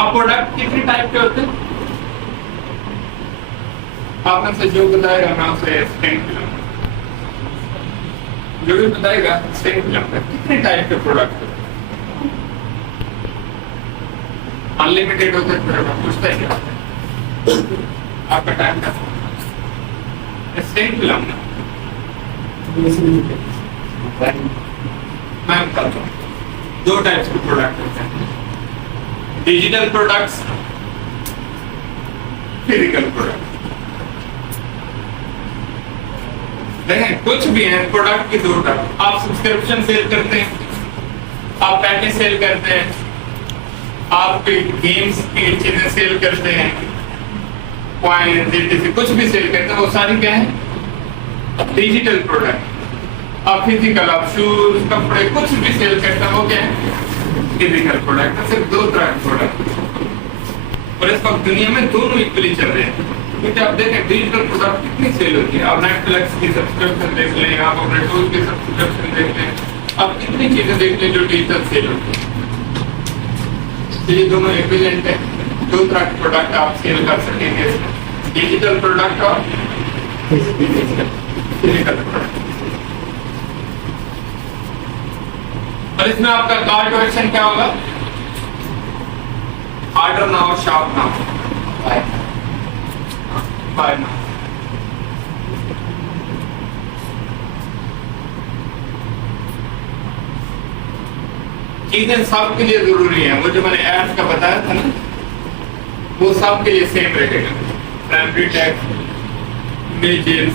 अब प्रोडक्ट कितने टाइप के होते हैं? आपने से जो बताएगा मैं उसे स्टेंग खिलाऊंगा, जो भी बताएगा स्टेंग खिलाऊंगा। कितने टाइप के प्रोडक्ट होते हैं? अनलिमिटेड होते हैं प्रोडक्ट, पूछता है क्या आपका टाइम का स्टेंग खिलाऊंगा। मैं बताता हूँ, दो टाइप्स के प्रोडक्ट होते हैं, डिजिटल प्रोडक्ट्स, फिजिकल प्रोडक्ट। देखें कुछ भी है प्रोडक्ट की दो टाइप। आप सब्सक्रिप्शन सेल करते हैं, आप पैकेज सेल करते हैं, आप गेम्स की चीजें सेल करते हैं, कॉइन जीटीसी कुछ भी सेल करते हैं, वो सारी क्या है? Digital product. आप फिजिकल, आप शूज कपड़े कुछ भी सेल करते हैं, वो क्या है? Physical product. सिर्फ दो तरह के प्रोडक्ट, और इस वक्त दुनिया में दोनों इक्वली चल रहे हैं। क्योंकि आप देखें डिजिटल प्रोडक्ट कितनी सेल होती है। आप नेटफ्लिक्स की सब्सक्रिप्शन देख लें, आप अपने टूल की सब्सक्रिप्शन देख लें, आप कितनी चीजें देख लें जो डिजिटल सेल होती है। ये दोनों इक्विवेलेंट है। दो तरह के प्रोडक्ट आप सेल कर सकेंगे, डिजिटल प्रोडक्ट और फिजिकल प्रोडक्ट। और इसमें आपका कॉल टू एक्शन क्या होगा? Order now, shop now, buy now. चीजें सबके लिए जरूरी है। वो जो मैंने एड्स का बताया था ना, वो सबके लिए सेम रहेगा। Primary tax, images,